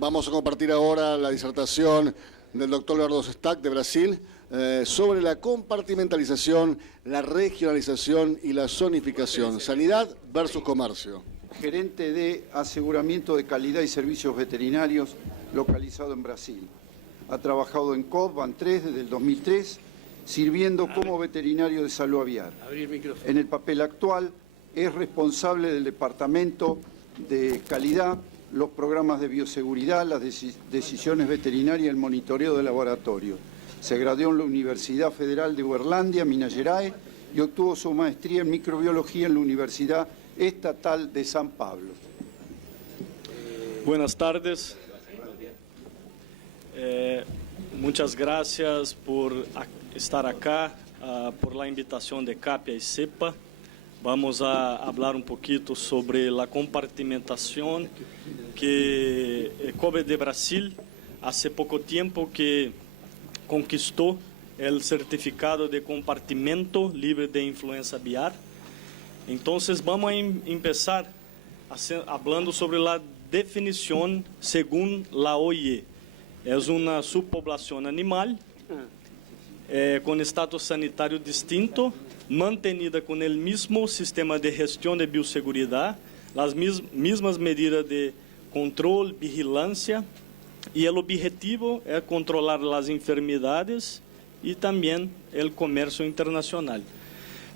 Vamos a compartir ahora la disertación del doctor Leonardo Stack de Brasil sobre la compartimentalización, la regionalización y la zonificación. Sanidad versus comercio. Gerente de aseguramiento de calidad y servicios veterinarios localizado en Brasil. Ha trabajado en COP, BAN3 desde el 2003, sirviendo como veterinario de salud aviar. En el papel actual es responsable del departamento de calidad, los programas de bioseguridad, las decisiones veterinarias y el monitoreo de laboratorio. Se graduó en la Universidad Federal de Uberlândia, Minas Gerais, y obtuvo su maestría en microbiología en la Universidad Estatal de San Pablo. Buenas tardes. Muchas gracias por estar acá, por la invitación de CAPIA y CEPA. Vamos a hablar un poquito sobre la compartimentación que COBE de Brasil hace poco tiempo que conquistó el certificado de compartimento libre de influenza aviar. Entonces vamos a empezar hablando sobre la definición según la OIE. Es una subpoblación animal con estatus sanitario distinto, mantenida con el mismo sistema de gestión de bioseguridad, las mismas medidas de control, vigilancia, y el objetivo es controlar las enfermedades y también el comercio internacional.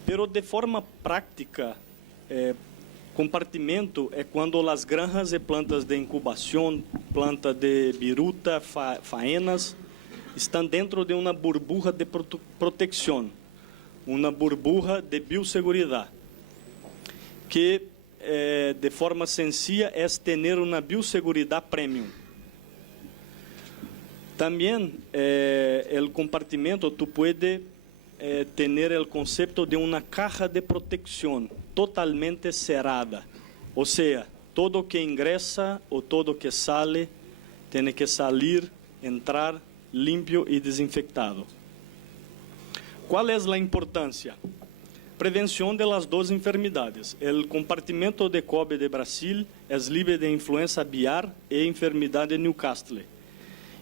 Pero de forma práctica, compartimento é quando as granjas de plantas de incubação, planta de biruta, faenas, estão dentro de uma burbuja de proteção, uma burbuja de bioseguridade, que de forma sencilla é ter uma bioseguridade premium. Também o compartimento, tu pode ter o conceito de uma caja de proteção totalmente cerrada, ou seja, todo que ingressa ou todo que sale tem que sair, entrar limpio e desinfectado. Qual é a importância? Prevenção de las duas enfermidades. O compartimento de COBE de Brasil é livre de influenza aviar e enfermidade de Newcastle.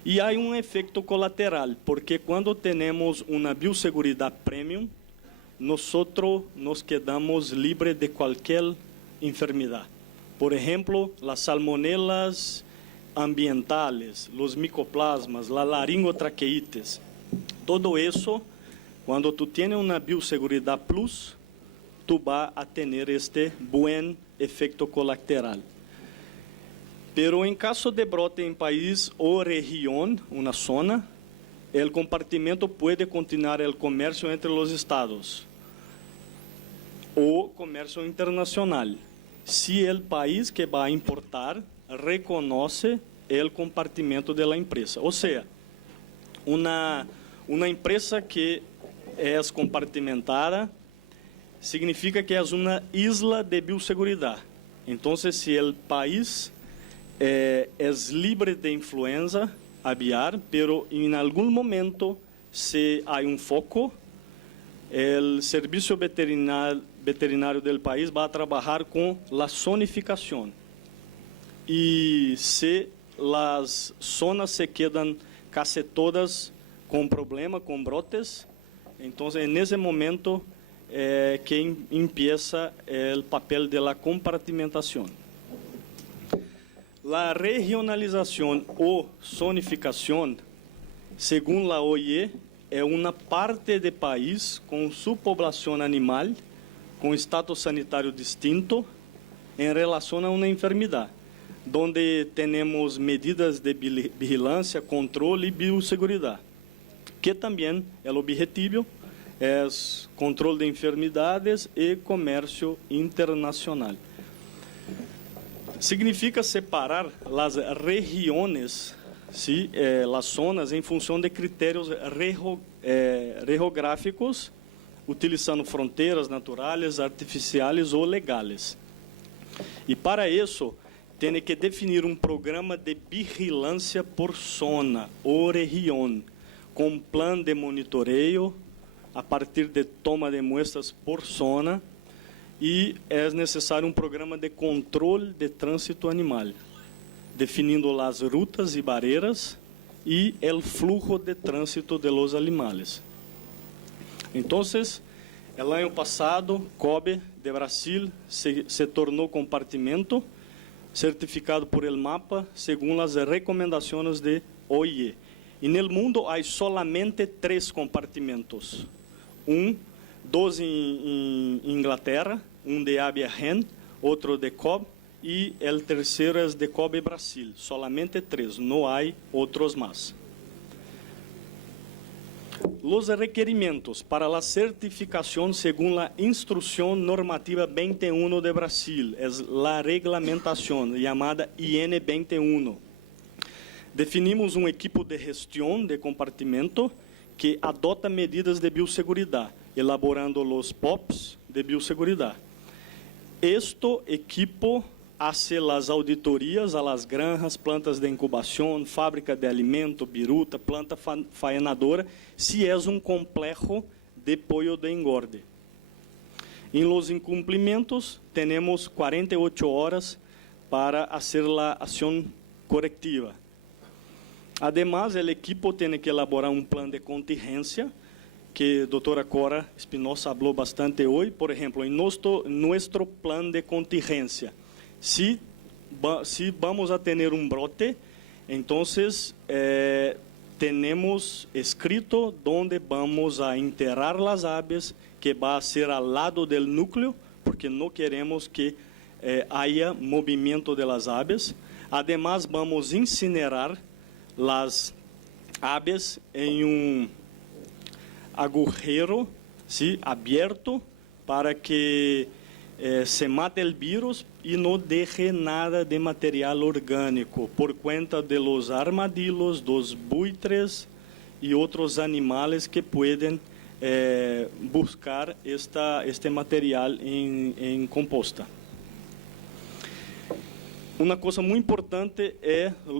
E há um efeito colateral, porque quando temos uma bioseguridade premium, nós nos quedamos livres de qualquer enfermidade. Por exemplo, as salmonelas ambientales, os micoplasmas, a laringotraqueites. Todo isso, quando tu tienes uma bioseguridade plus, tu vas a ter este bom efeito colateral. Pero em caso de brote em país ou região, uma zona, o compartimento pode continuar o comércio entre os estados ou comércio internacional, se o país que vai importar reconhece o compartimento da empresa. Ou seja, uma empresa que é compartimentada significa que é uma isla de bioseguridade. Então, se o país é livre de influenza aviar, pero em algum momento, se há foco, o serviço veterinário do país vai trabalhar com a zonificação. E se as zonas se quedam quase todas com problema, com brotes, então, nesse momento, que empieza o papel da compartimentação. A regionalização ou zonificação, segundo a OIE, é uma parte do país com subpoblação animal, com status sanitário distinto, em relação a uma enfermidade, onde temos medidas de vigilância, controle e biosseguridade, que também o objetivo é controle de enfermidades e comércio internacional. Significa separar as regiões, ¿sí? As zonas, em função de critérios geográficos, utilizando fronteiras naturais, artificiais ou legais. E para isso, tem que definir um programa de vigilância por zona ou região, com plano de monitoreio a partir de toma de muestras por zona, e é necessário um programa de controle de trânsito animal. definindo as rutas e barreiras e o flujo de trânsito de los animales. Então, o ano passado, COBE de Brasil se tornou compartimento certificado por el MAPA según las recomendaciones de OIE. En el mundo hay solamente 3 compartimentos. Dos en Inglaterra, de Abia Hen, otro de COB y el tercero es de COBE Brasil. Solamente 3, no hay otros más. Los requerimientos para la certificación según la Instrucción Normativa 21 de Brasil es la reglamentación llamada IN 21. Definimos um equipo de gestão de compartimento que adota medidas de biosseguridade, elaborando os POPs de biosseguridade. Este equipo hace las auditorías a las granjas, plantas de incubação, fábrica de alimento, biruta, planta faenadora, se é um complexo de pollo de engorde. Em los incumprimentos, temos 48 horas para fazer a ação correctiva. Además, o equipo tem que elaborar um plano de contingência, que a doutora Cora Espinosa falou bastante hoje. Por exemplo, em nosso plano de contingência, se vamos a ter um brote, então temos escrito onde vamos a enterrar as aves, que vai ser ao lado do núcleo, porque não queremos que haja movimento das aves. Además, vamos incinerar as aves em um agujero, ¿sí?, aberto, para que se mate o vírus e não deixe nada de material orgânico, por conta de los armadillos, dos buitres e outros animais que podem buscar este material em composta. Uma coisa muito importante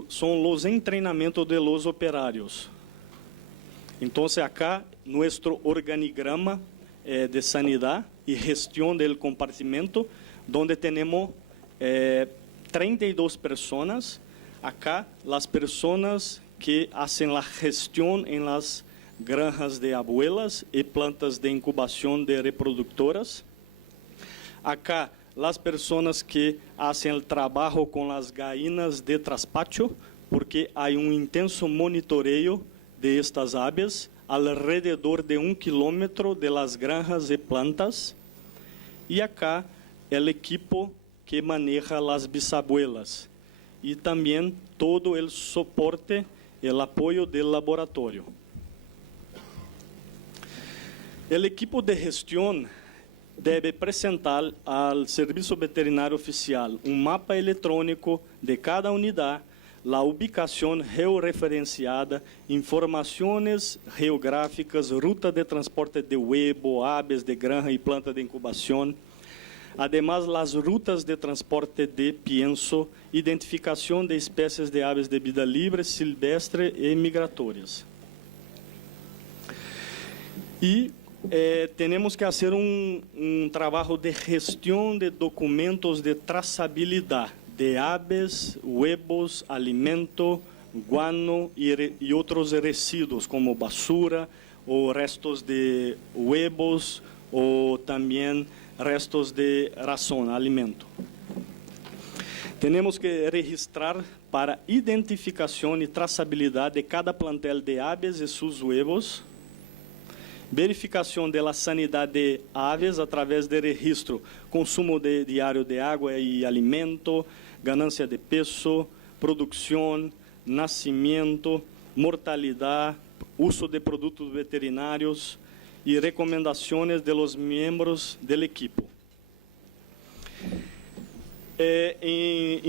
são os treinamentos de los operários. Então, acá, nosso organigrama de sanidade e gestão do compartimento, onde temos 32 pessoas. Acá, as pessoas que fazem a gestão em las granjas de abuelas e plantas de incubação de reproductoras. Acá, as pessoas que fazem o trabalho com as gallinas de traspacho, porque há intenso monitoreio de estas aves alrededor de 1 quilômetro de las granjas e plantas. E acá o equipo que maneja as bisabuelas e também todo o suporte e o apoio do laboratório. O equipo de gestão deve apresentar ao Serviço Veterinário Oficial um mapa eletrônico de cada unidade, a ubicação georreferenciada, informações geográficas, ruta de transporte de huevo, aves de granja e planta de incubação. Además, as rutas de transporte de pienso, identificação de espécies de aves de vida livre, silvestre e migratórias. E temos que fazer um trabalho de gestão de documentos de traçabilidade de aves, huevos, alimento, guano e outros resíduos, como basura, ou restos de huevos, ou também restos de ração, alimento. Temos que registrar para identificação e traçabilidade de cada plantel de aves e seus huevos, verificação da sanidade de aves através de registro, consumo diário de água e alimento, ganância de peso, produção, nascimento, mortalidade, uso de produtos veterinários e recomendações de los membros do equipo.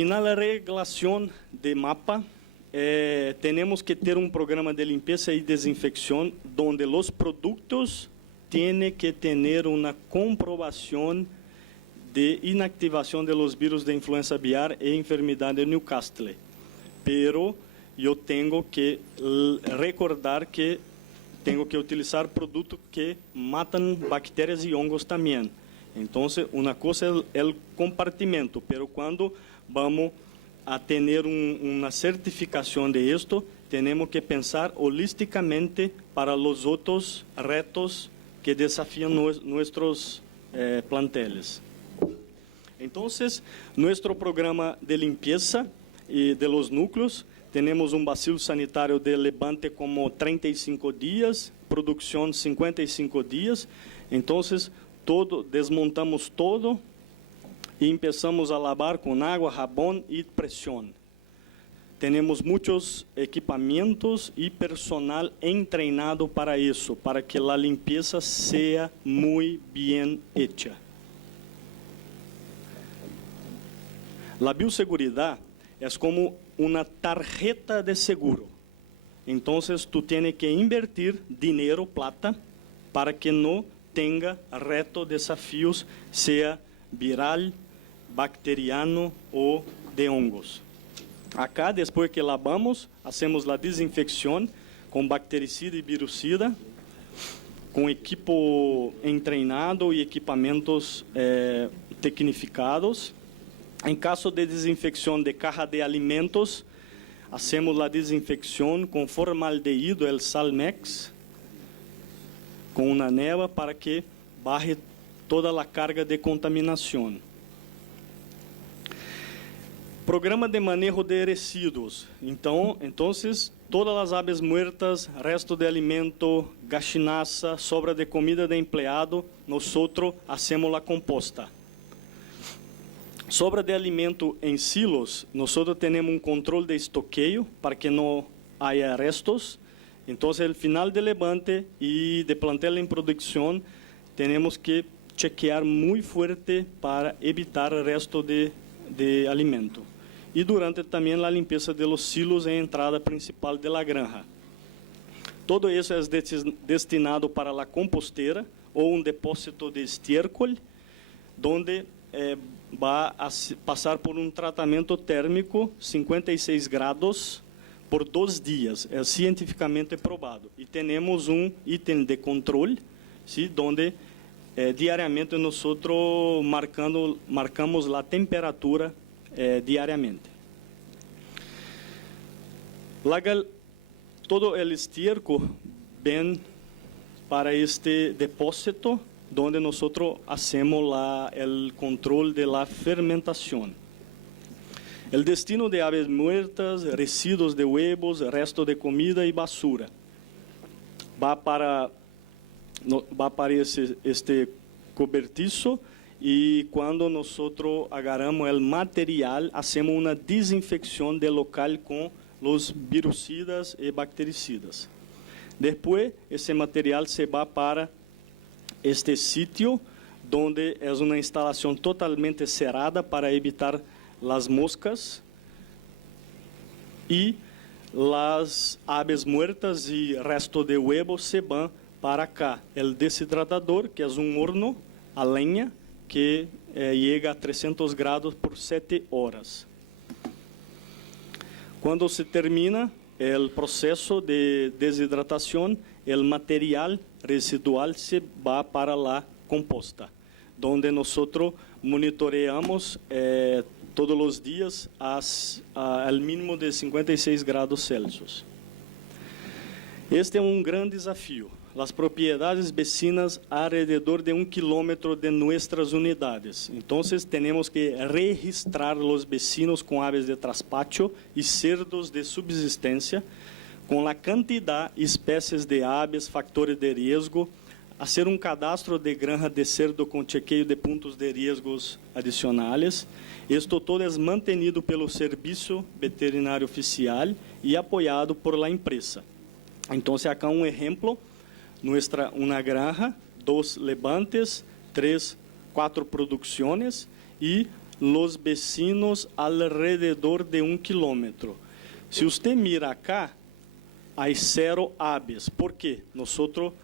Na regulação de MAPA, temos que ter um programa de limpeza e desinfecção, onde os produtos têm que ter uma comprovação de inactivação de los vírus de influenza aviar e enfermidade de Newcastle. Pero eu tenho que recordar que tenho que utilizar produtos que matam bactérias e hongos também. Então, uma coisa é o compartimento, pero quando vamos a tener una certificación de esto, tenemos que pensar holísticamente para los otros retos que desafían nuestros planteles. Entonces, nuestro programa de limpieza de los núcleos, tenemos un vacío sanitario de levante como 35 días, producción 55 días. Entonces, desmontamos todo y empezamos a lavar con agua, jabón y presión. Tenemos muchos equipamientos y personal entrenado para eso, para que la limpieza sea muy bien hecha. La bioseguridad es como una tarjeta de seguro. Entonces, tú tienes que invertir dinero, plata, para que no tenga retos, desafíos, sea viral, bacteriano o de hongos. Acá, después que lavamos, hacemos la desinfección con bactericida y virucida, con equipo entrenado y equipamientos tecnificados. En caso de desinfección de caja de alimentos, hacemos la desinfección con formaldehído, el Salmex, con una neva para que baje toda la carga de contaminación. Programa de manejo de residuos. Entonces, todas las aves muertas, resto de alimento, gachinaza, sobra de comida de empleado, nosotros hacemos la composta. Sobra de alimento em silos, nós temos um controle de estoqueio para que não haja restos. Então, no final de levante e de plantel em produção, temos que chequear muito forte para evitar o resto de alimento. E durante também a limpeza de los silos em entrada principal de la granja. Todo isso é destinado para a composteira ou um depósito de estiércol, onde vai passar por um tratamento térmico 56 graus por 2 dias. É cientificamente provado. E temos um item de controle, ¿sí? Onde diariamente nós marcamos a temperatura diariamente. Todo o estiércol vem para este depósito, donde nosotros hacemos el control de la fermentación. El destino de aves muertas, residuos de huevos, resto de comida y basura. Va para este cobertizo y cuando nosotros agarramos el material, hacemos una desinfección del local con los virucidas y bactericidas. Después, ese material se va para este sitio, donde é uma instalação totalmente cerrada para evitar as moscas e as aves muertas e resto de huevos se vão para cá. O desidratador, que é um horno a lenha, que chega a 300 graus por 7 horas. Quando se termina o processo de desidratação, o material residual se va para a composta, onde nós monitoreamos todos os dias ao mínimo de 56 graus Celsius. Este é um grande desafio. As propriedades vecinas alrededor de 1 quilômetro de nossas unidades. Então, temos que registrar os vecinos com aves de traspacho e cerdos de subsistência, com a quantidade e espécies de aves, factores de risco, fazer um cadastro de granja de cerdo com chequeio de pontos de riscos adicionais. Isto todo é mantenido pelo Serviço Veterinário Oficial e apoiado por la empresa. Então, acá um exemplo, uma granja, 2 levantes, 3, 4 produções e os vecinos alrededor de 1 quilômetro. Se você mira acá, há 0 aves. ¿Por quê? Nós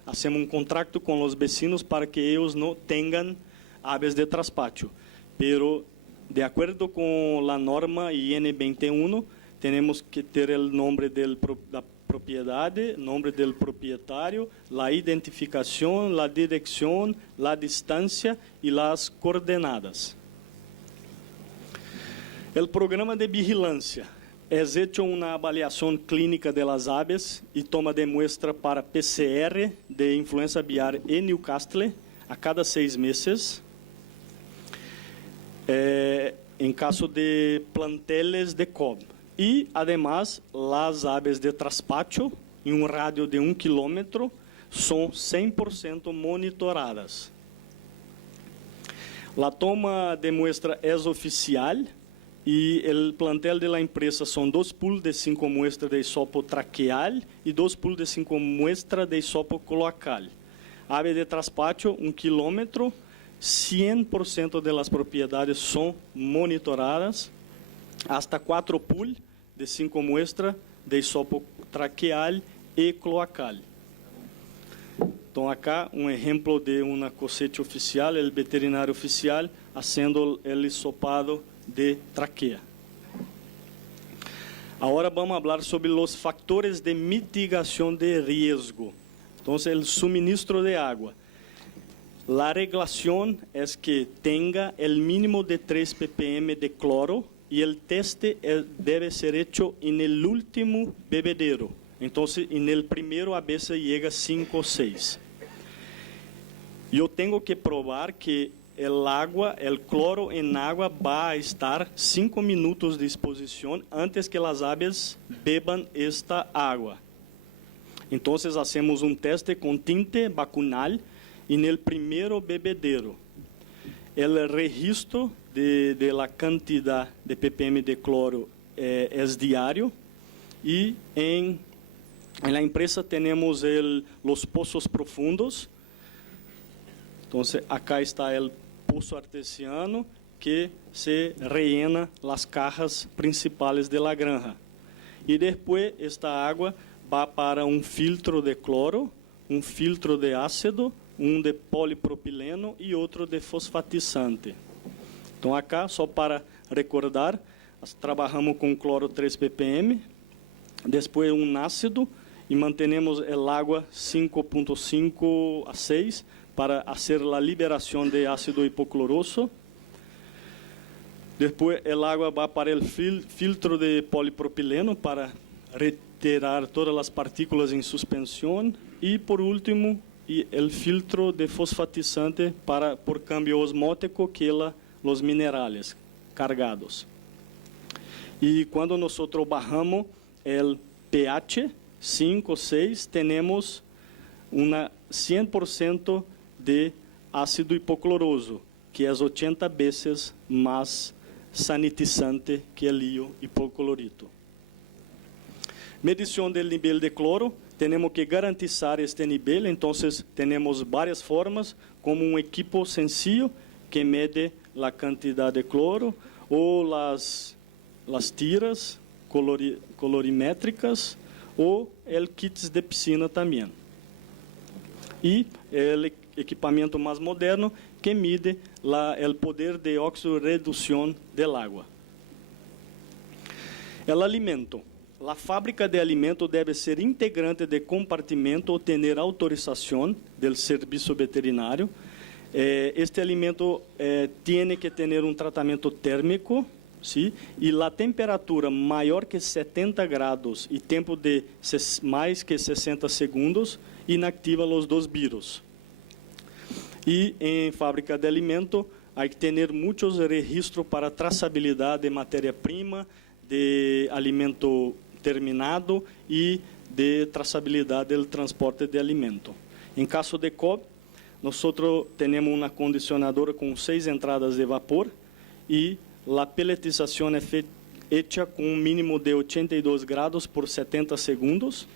hacemos um contrato com os vecinos para que eles não tenham aves de traspacho. Pero, de acordo com a norma IN 21, temos que ter o nome da propriedade, nome do proprietário, a identificação, a direção, a distância e as coordenadas. O programa de vigilância é hecho uma avaliação clínica das aves e toma de muestra para PCR de influenza aviar em Newcastle a cada 6 meses. Em caso de planteles de COB. E, además, as aves de traspacho, em um rádio de 1 quilômetro, são 100% monitoradas. A toma de muestra é oficial e o plantel da empresa são 2 pools de 5 muestras de hisopo traqueal e 2 pools de 5 muestras de hisopo cloacal. Ave de traspacho, 1 quilômetro, 100% das propriedades são monitoradas, hasta 4 pools de 5 muestras de hisopo traqueal e cloacal. Então, acá um exemplo de uma cosecha oficial, o veterinário oficial fazendo o hisopado de traqueia. Agora vamos falar sobre os fatores de mitigação de risco. Então, o suministro de água. La regulación es que tenga el mínimo de 3 ppm de cloro y el teste debe ser hecho en el último bebedero. Entonces, en el primero a veces llega 5 o 6. Yo tengo que probar que el cloro en agua va a estar 5 minutos de exposición antes que las aves beban esta agua. Entonces, hacemos un teste con tinte vacunal en el primero bebedero. El registro de la cantidad de ppm de cloro es diario y en la empresa tenemos los pozos profundos. Entonces, acá está el pozo artesiano que se rellena las cajas principales de la granja. Y después esta agua va para un filtro de cloro, un filtro de ácido, um de polipropileno e outro de fosfatizante. Então, acá, só para recordar, nós trabalhamos com cloro 3 ppm, depois um ácido, e mantenemos a água 5.5 a 6 para fazer a liberação de ácido hipocloroso. Depois, a água vai para o filtro de polipropileno para retirar todas as partículas em suspensão. E, por último, e o filtro de fosfatizante por câmbio osmótico que os minerais cargados. E quando nós barramos o pH 5 ou 6, temos 100% de ácido hipocloroso, que é 80 vezes mais sanitizante que o líquido hipoclorito. Medição do nível de cloro. Temos que garantizar este nível, então temos várias formas, como um equipo sencillo que mede a quantidade de cloro, ou as tiras colorimétricas, ou o kits de piscina também. E o equipamento mais moderno que mide o poder de oxirredução da água. O alimento. A fábrica de alimento deve ser integrante de compartimento ou ter autorização do serviço veterinário. Este alimento tem que ter um tratamento térmico, sim, e a temperatura maior que 70 graus e tempo de mais que 60 segundos inactiva os 2 vírus. E em fábrica de alimento, há que ter muitos registros para traçabilidade de matéria-prima, de alimento terminado e de traçabilidade do transporte de alimento. Em caso de COB, nós temos uma condicionadora com 6 entradas de vapor e a peletização é feita com um mínimo de 82 graus por 70 segundos,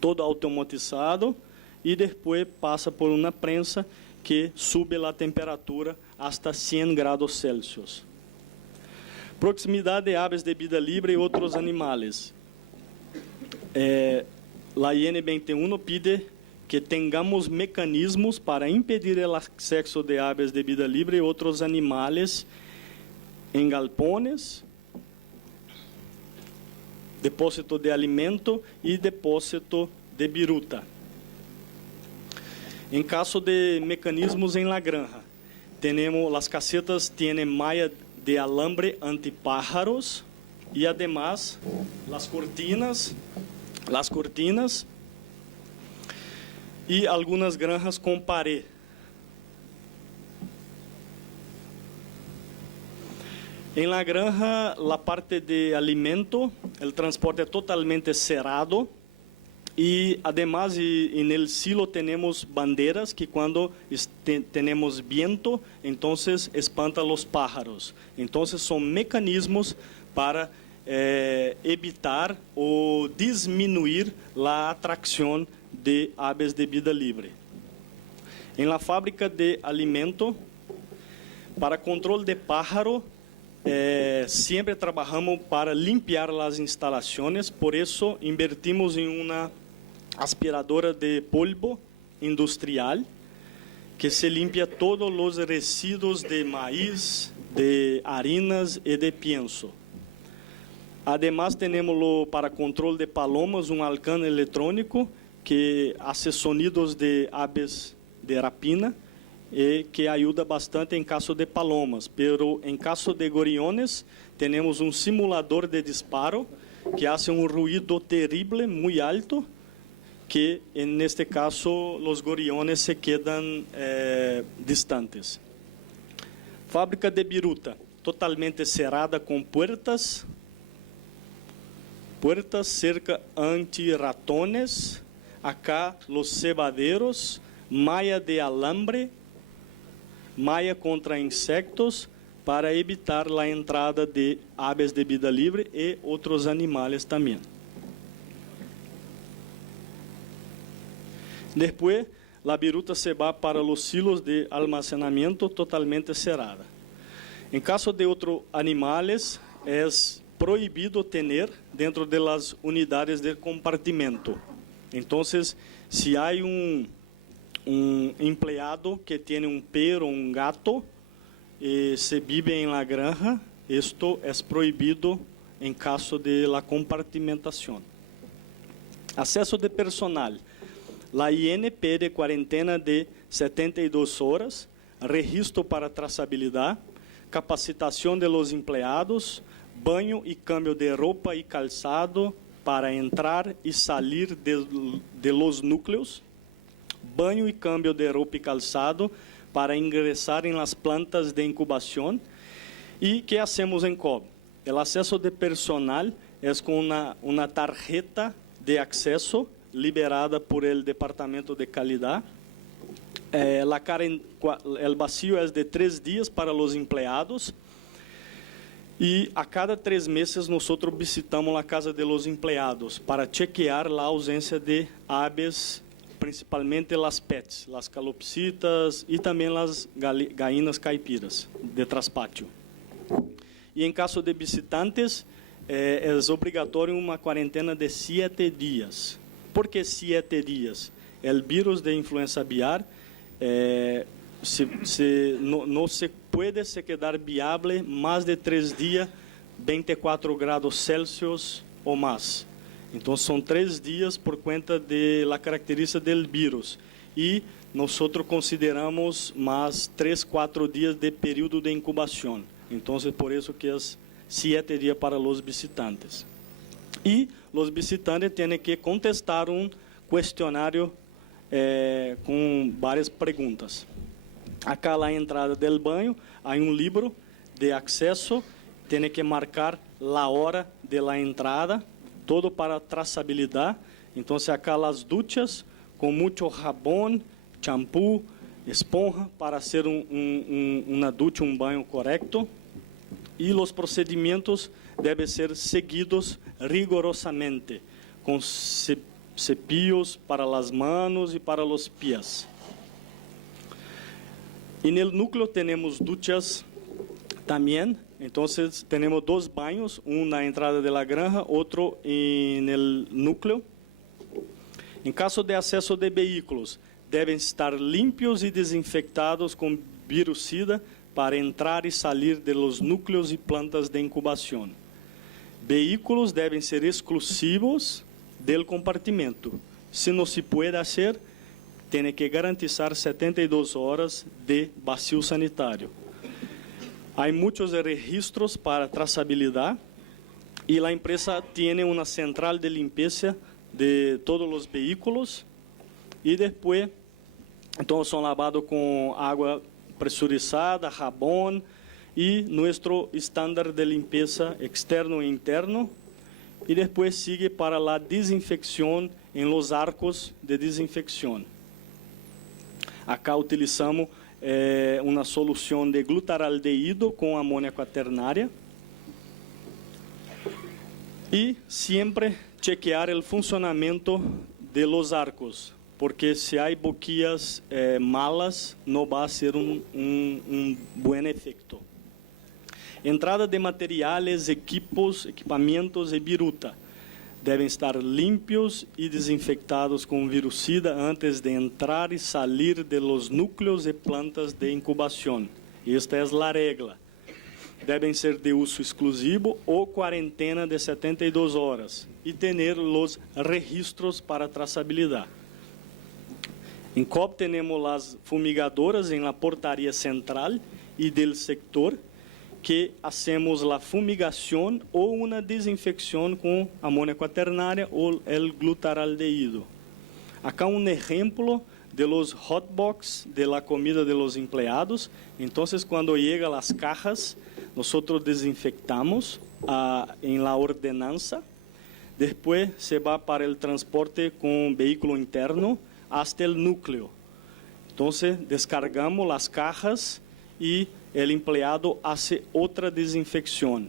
todo automatizado, e depois passa por uma prensa que sube a temperatura hasta 100 graus Celsius. Proximidade de aves de vida livre e outros animais. A IN 21 pide que tenhamos mecanismos para impedir o acesso de aves de vida livre e outros animais em galpones, depósito de alimento e depósito de biruta. Em caso de mecanismos em la granja, as casetas têm malla de alambre antipájaros y además las cortinas y algunas granjas con pared. En la granja, la parte de alimento, el transporte es totalmente cerrado y además en el silo tenemos banderas que cuando tenemos viento, entonces espanta los pájaros. Entonces son mecanismos para evitar o disminuir la atracción de aves de vida libre. En la fábrica de alimento, para control de pájaro, siempre trabajamos para limpiar las instalaciones, por eso invertimos en una aspiradora de polvo industrial que se limpia todos los residuos de maíz, de harinas y de pienso. Además tenemos para control de palomas un halcón electrónico que hace sonidos de aves de rapina, que ayuda bastante en caso de palomas, pero en caso de gorriones tenemos un simulador de disparo que hace un ruido terrible, muy alto, que en este caso los gorriones se quedan distantes. Fábrica de biruta, totalmente cerrada con puertas, cerca anti-ratones, acá los cebaderos, malla de alambre, malla contra insectos para evitar la entrada de aves de vida libre y otros animales también. Después, la biruta se va para los silos de almacenamiento totalmente cerrada. En caso de otros animales, es prohibido tener dentro de las unidades de compartimento. Entonces, si hay un empleado que tiene un perro o un gato y se vive en la granja, esto es prohibido en caso de la compartimentación. Acceso de personal. La INP de cuarentena de 72 horas, registro para trazabilidad, capacitación de los empleados, banho y cambio de ropa y calzado para entrar y salir de los núcleos, banho y cambio de ropa y calzado para ingresar en las plantas de incubación. ¿Y qué hacemos en COB? El acceso de personal es con una tarjeta de acceso liberada por el Departamento de Calidad. El vacío es de 3 días para los empleados. Y a cada 3 meses nosotros visitamos la casa de los empleados para chequear la ausencia de aves, principalmente las pets, las calopsitas y también las gallinas caipiras de traspatio. Y en caso de visitantes, es obligatorio una cuarentena de 7 días. ¿Por qué 7 días? El virus de influenza aviar no se puede se quedar viable más de 3 días, 24 grados Celsius o más. Entonces son 3 días por cuenta de la característica del virus. Y nosotros consideramos más 3, 4 días de período de incubación. Entonces por eso que es 7 días para los visitantes. Y los visitantes tienen que contestar un cuestionario con varias preguntas. Acá a la entrada del baño hay un libro de acceso, tiene que marcar la hora de la entrada, todo para trazabilidad. Entonces acá las duchas con mucho jabón, champú, esponja para hacer una ducha, un baño correcto. Y los procedimientos deben ser seguidos rigorosamente, con cepillos para las manos y para los pies. En el núcleo tenemos duchas también, entonces tenemos 2 baños, uno en la entrada de la granja, otro en el núcleo. En caso de acceso de vehículos, deben estar limpios y desinfectados con virucida para entrar y salir de los núcleos y plantas de incubación. Vehículos deben ser exclusivos del compartimento. Si no se puede hacer, tiene que garantizar 72 horas de vacío sanitário. Hay muchos registros para trazabilidad y la empresa tiene una central de limpieza de todos los vehículos y después todos son lavados con agua presurizada, jabón y nuestro estándar de limpieza externo e interno. Y después sigue para la desinfección en los arcos de desinfección. Acá utilizamos una solución de glutaraldehído con amonia cuaternaria. Y siempre chequear el funcionamiento de los arcos, porque si hay boquillas malas, no va a ser un buen efecto. Entrada de materiales, equipamientos y viruta. Deben estar limpios y desinfectados con virucida antes de entrar y salir de los núcleos y plantas de incubación. Esta es la regla. Deben ser de uso exclusivo o cuarentena de 72 horas y tener los registros para trazabilidad. En COP tenemos las fumigadoras en la portaría central y del sector, que hacemos la fumigación o una desinfección con amonia cuaternaria o el glutaraldehído. Acá un ejemplo de los hotbox de la comida de los empleados. Entonces, cuando llegan las cajas, nosotros desinfectamos en la ordenanza. Después se va para el transporte con vehículo interno hasta el núcleo. Entonces, descargamos las cajas y el empleado hace otra desinfección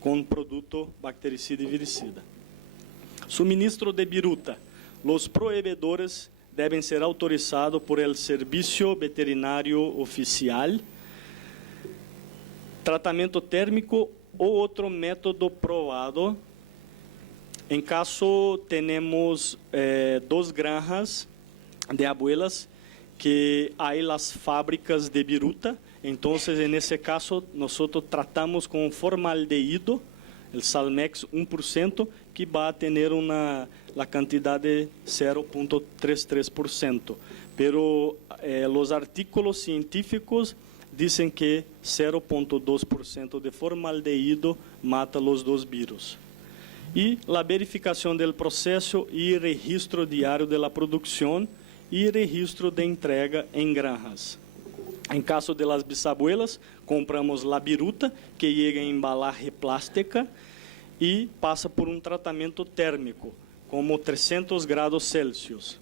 con producto bactericida y viricida. Suministro de viruta. Los proveedores deben ser autorizados por el Servicio Veterinario Oficial. Tratamiento térmico o otro método probado. En caso tenemos 2 granjas de abuelas que hay las fábricas de viruta. Entonces, en ese caso, nosotros tratamos con formaldehído, el Salmex 1%, que va a tener la cantidad de 0.33%. Pero los artículos científicos dicen que 0.2% de formaldehído mata los 2 virus. Y la verificación del proceso y registro diario de la producción y registro de entrega en granjas. En caso de las bisabuelas, compramos la viruta, que llega en embalaje plástica y pasa por un tratamiento térmico, como 300 grados Celsius.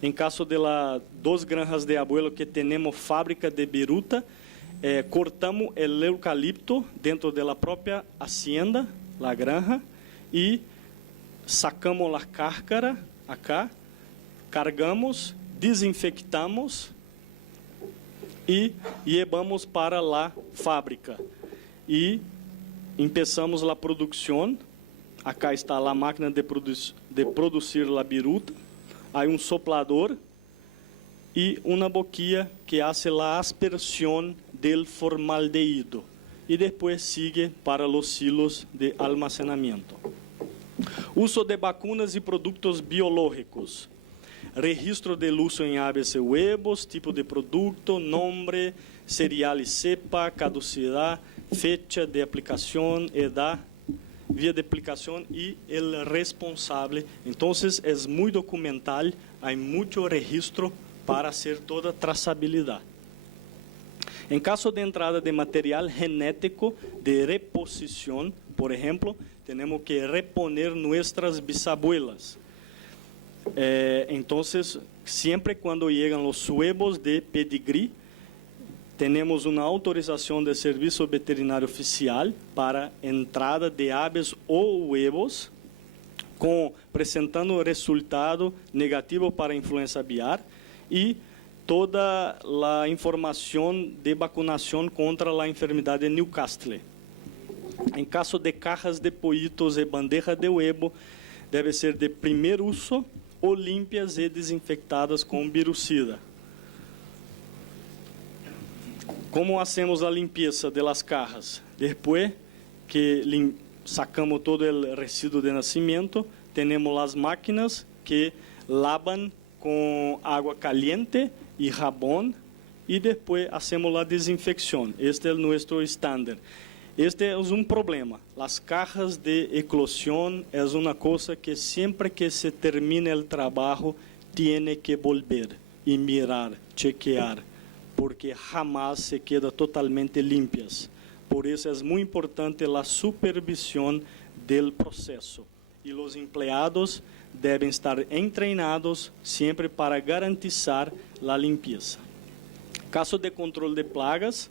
En caso de las 2 granjas de abuelo que tenemos fábrica de viruta, cortamos el eucalipto dentro de la propia hacienda, la granja, y sacamos la cáscara acá, cargamos, desinfectamos e levamos para a fábrica e começamos a produção. Acá está a máquina de produzir a viruta. Há soplador e uma boquilla que hace a aspersão del formaldehído e depois sigue para os silos de almacenamento. Uso de vacunas e produtos biológicos. Registro del uso en aves y huevos, tipo de producto, nombre, serial y cepa, caducidad, fecha de aplicación, edad, vía de aplicación y el responsable. Entonces es muy documental, hay mucho registro para hacer toda trazabilidad. En caso de entrada de material genético de reposición, por ejemplo, tenemos que reponer nuestras bisabuelas. Entonces, siempre cuando llegan los huevos de pedigrí, tenemos una autorización del Servicio Veterinario Oficial para entrada de aves o huevos, presentando resultado negativo para influenza aviar y toda la información de vacunación contra la enfermedad de Newcastle. En caso de cajas de pollitos y bandejas de huevo, debe ser de primer uso ou limpias e desinfectadas com virucida. Como hacemos a limpeza de las cajas? Depois que sacamos todo o resíduo de nascimento, temos as máquinas que lavam com água caliente e jabón y después hacemos la desinfección. Este es nuestro estándar. Este es un problema. Las cajas de eclosión es una cosa que siempre que se termina el trabajo tiene que volver y mirar, chequear, porque jamás se queda totalmente limpias. Por eso es muy importante la supervisión del proceso. Y los empleados deben estar entrenados siempre para garantizar la limpieza. Caso de control de plagas,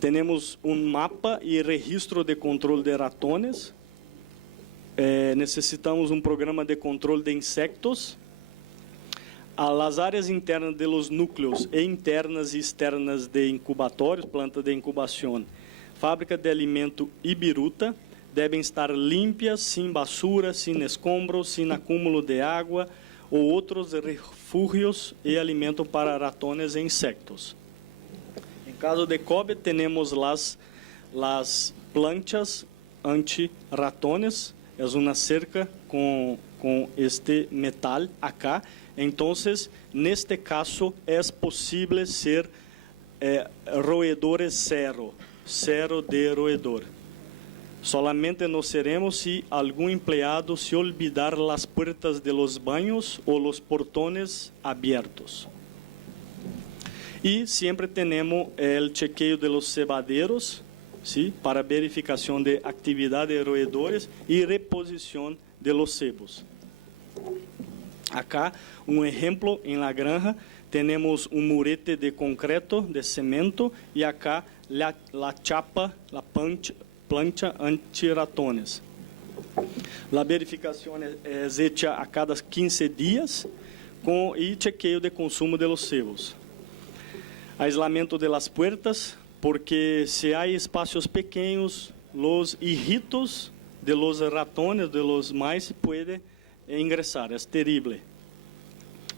tenemos un mapa y registro de control de ratones. Necesitamos un programa de control de insectos. A las áreas internas de los núcleos e internas y externas de incubatorios, plantas de incubación, fábrica de alimento y biruta, deben estar limpias, sin basura, sin escombros, sin acúmulo de agua o otros refugios y alimento para ratones e insectos. En caso de COVID, tenemos las planchas anti-ratones, es una cerca con este metal acá. Entonces, neste caso, es posible ser roedores cero de roedor. Solamente no seremos si algún empleado se olvidar las puertas de los baños o los portones abiertos. Y siempre tenemos el chequeo de los cebaderos, ¿sí? Para verificación de actividad de roedores y reposición de los cebos. Acá, un ejemplo, en la granja tenemos un murete de concreto, de cemento, y acá la chapa, la plancha antirratones. La verificación es hecha a cada 15 días y chequeo de consumo de los cebos. Aislamiento de las puertas, porque si hay espacios pequeños, los hijitos de los ratones, de los maíz, pueden ingresar, es terrible.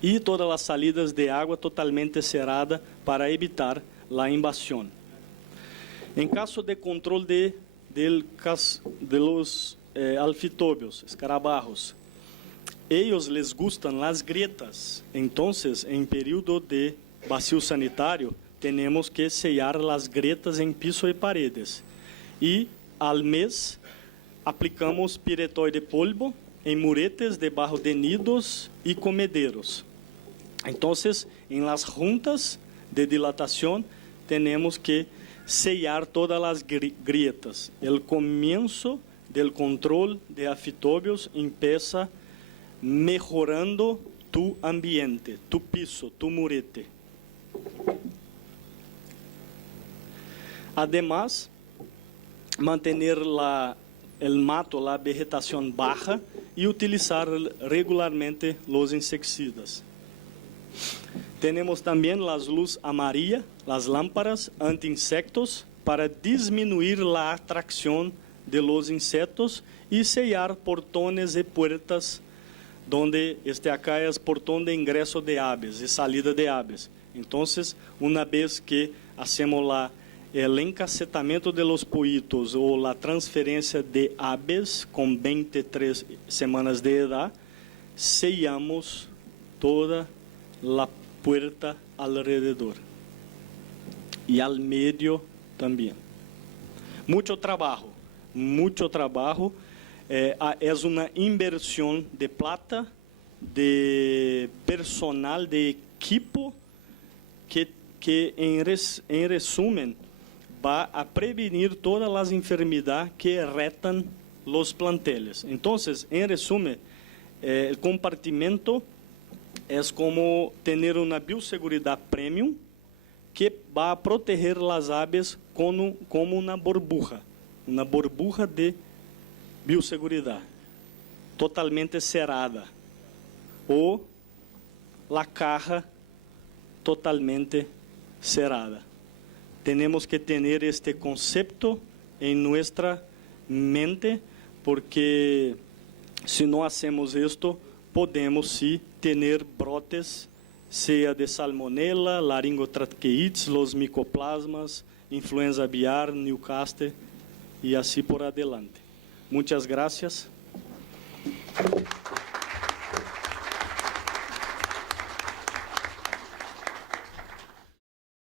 Y todas las salidas de agua totalmente cerradas para evitar la invasión. En caso de control de los anfibios, escarabajos, ellos les gustan las grietas. Entonces, en periodo de vacío sanitario, tenemos que sellar las grietas en piso y paredes. Y al mes, aplicamos piretol de polvo en muretes debajo de nidos y comederos. Entonces, en las juntas de dilatación, tenemos que sellar todas las grietas. El comienzo del control de anfibios empieza mejorando tu ambiente, tu piso, tu murete. Además, mantener el mato, la vegetación baja y utilizar regularmente los insecticidas. Tenemos también las luz amarilla, las lámparas anti-insectos para disminuir la atracción de los insectos y sellar portones y puertas donde acá es portón de ingreso de aves y salida de aves. Entonces, una vez que hacemos el encasetamiento de los pollitos o la transferencia de aves con 23 semanas de edad, sellamos toda la puerta alrededor y al medio también. Mucho trabajo. Es una inversión de plata, de personal, de equipo que en resumen va a prevenir todas las enfermedades que retan los planteles. Entonces, en resumen, el compartimento es como tener una bioseguridad premium que va a proteger las aves como una burbuja de bioseguridad totalmente cerrada o la caja totalmente cerrada. Tenemos que tener este concepto en nuestra mente, porque si no hacemos esto, podemos sí tener brotes, sea de salmonella, laringotraqueitis, los micoplasmas, influenza aviar, Newcastle y así por adelante. Muchas gracias.